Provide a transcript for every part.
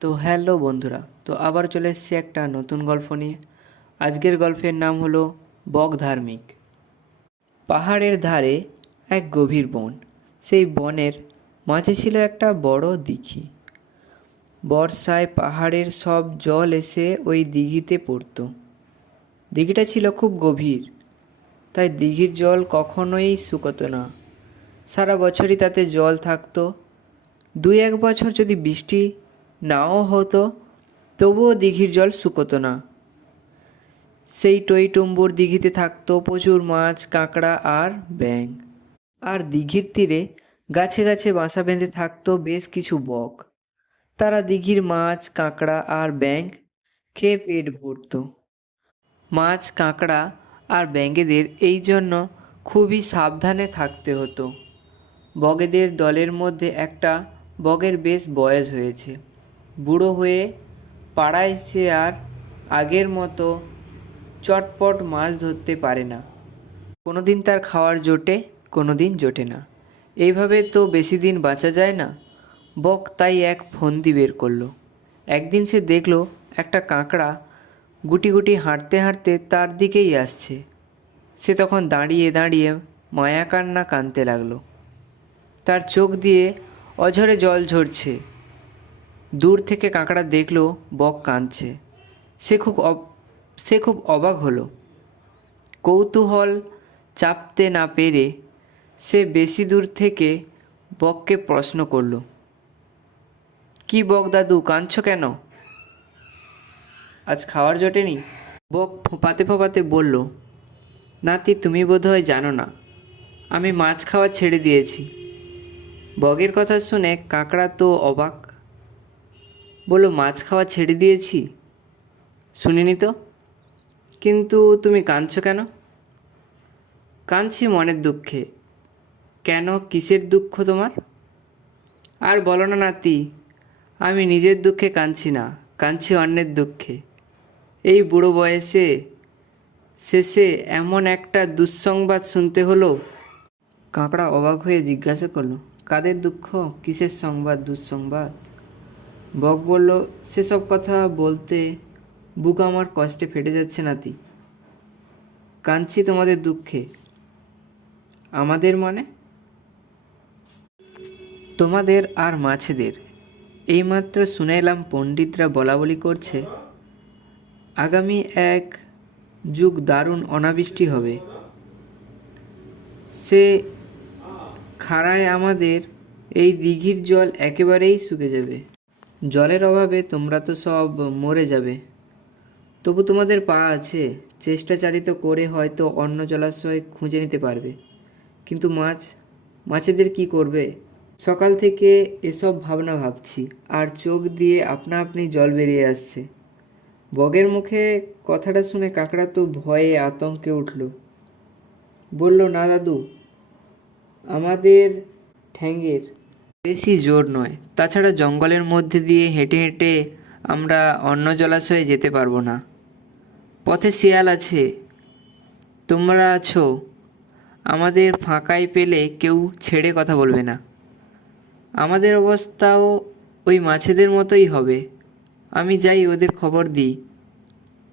তো হ্যালো বন্ধুরা, তো আবার চলে এসেছি একটা নতুন গল্প নিয়ে। আজকের গল্পের নাম হলো বক ধার্মিক। পাহাড়ের ধারে এক গভীর বন। সেই বনের মাঝে ছিল একটা বড় দিঘি। বর্ষায় পাহাড়ের সব জল এসে ওই দিঘিতে পড়তো। দিঘিটা ছিল খুব গভীর, তাই দিঘির জল কখনোই শুকোতো না। সারা বছরই তাতে জল থাকতো। দুই এক বছর যদি বৃষ্টি নাও হতো, তবুও দিঘির জল শুকোতো না। সেই টইটুম্বুর দিঘিতে থাকতো প্রচুর মাছ, কাঁকড়া আর ব্যাঙ। আর দিঘির তীরে গাছে গাছে বাসা বেঁধে থাকতো বেশ কিছু বক। তারা দিঘির মাছ, কাঁকড়া আর ব্যাঙ খেয়ে পেট ভরত। মাছ, কাঁকড়া আর ব্যাঙেদের এই জন্য খুবই সাবধানে থাকতে হতো। বগেদের দলের মধ্যে একটা বগের বেশ বয়স হয়েছে। বুড়ো হয়ে পাড়ায় সে আর আগের মতো চটপট মাছ ধরতে পারে না। কোনো দিন তার খাওয়ার জোটে, কোনো দিন জোটে না। এইভাবে তো বেশি দিন বাঁচা যায় না। বক তাই এক ফন্দি বের করলো। একদিন সে দেখলো একটা কাঁকড়া গুটি গুটি হাঁটতে হাঁটতে তার দিকেই আসছে। সে তখন দাঁড়িয়ে দাঁড়িয়ে মায়া কান্না কাঁদতে লাগলো। তার চোখ দিয়ে অঝরে জল ঝরছে। দূর থেকে কাঁকড়া দেখলো বক কাঁদছে। সে খুব অবাক হলো। কৌতূহল চাপতে না পেরে সে বেশি দূর থেকে বককে প্রশ্ন করল, কি বক দাদু, কাঁদছো কেন? আজ খাওয়ার জোটেনি? বক ফোঁপাতে ফোঁপাতে বলল, নাতি, তুমি বোধহয় জানো না, আমি মাছ খাওয়া ছেড়ে দিয়েছি। বগের কথা শুনে কাঁকড়া তো অবাক। বলল, মাছ খাওয়া ছেড়ে দিয়েছি? শুনিনি তো। কিন্তু তুমি কাঁদছো কেন? কাঁদছি মনের দুঃখে। কেন, কিসের দুঃখ তোমার? আর বলো না নাতি, আমি নিজের দুঃখে কাঁদছি না, কাঁদছি অন্যের দুঃখে। এই বুড়ো বয়সে শেষে এমন একটা দুঃসংবাদ শুনতে হলো। কাঁকড়া অবাক হয়ে জিজ্ঞাসা করলো, কাদের দুঃখ, কিসের সংবাদ, দুঃসংবাদ? বক বলল, সেসব কথা বলতে বুক আমার কষ্টে ফেটে যাচ্ছে নাতি। কাঁদছি তোমাদের দুঃখে। আমাদের মানে? তোমাদের আর মাছেদের। এইমাত্র শুনে এলাম পণ্ডিতরা বলাবলি করছে আগামী এক যুগ দারুণ অনাবৃষ্টি হবে। সে খাড়ায় আমাদের এই দিঘির জল একেবারেই শুকে যাবে। জলের অভাবে তোমরা তো সব মরে যাবে। তবু তোমাদের পা আছে, চেষ্টাচারিত করে হয়তো অন্য জলাশয় খুঁজে নিতে পারবে। কিন্তু মাছেদের কি করবে? সকাল থেকে এসব ভাবনা ভাবছি, আর চোখ দিয়ে আপনা আপনি জল বেরিয়ে আসছে। বগের মুখে কথাটা শুনে কাকড়া তো ভয়ে আতঙ্কে উঠল। বলল, না দাদু, আমাদের ঠ্যাঙের বেশি জোর নয়। তাছাড়া জঙ্গলের মধ্যে দিয়ে হেঁটে হেঁটে আমরা অন্য জলাশয়ে যেতে পারবো না। পথে শিয়াল আছে, তোমরা আছো। আমাদের ফাঁকায় পেলে কেউ ছেড়ে কথা বলবে না। আমাদের অবস্থাও ওই মাছেদের মতোই হবে। আমি যাই, ওদের খবর দিই।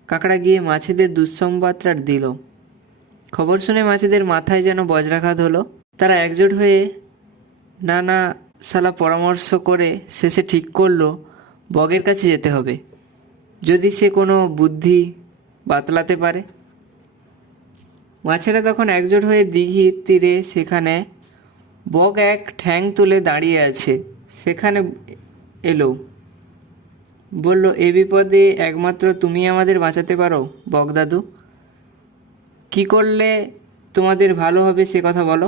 কাকড়া গিয়ে মাছেদের দুঃসংবাদটা দিল। খবর শুনে মাছেদের মাথায় যেন বজ্রাঘাত হলো। তারা একজোট হয়ে নানা সালা পরামর্শ করে শেষে ঠিক করলো বগের কাছে যেতে হবে, যদি সে কোনো বুদ্ধি বাতলাতে পারে। মাছেরা তখন একজোট হয়ে দিঘির তীরে, সেখানে বগ এক ঠ্যাং তুলে দাঁড়িয়ে আছে, সেখানে এলো। বলল, এ বিপদে একমাত্র তুমি আমাদের বাঁচাতে পারো বক দাদু। কী করলে তোমাদের ভালো হবে সে কথা বলো।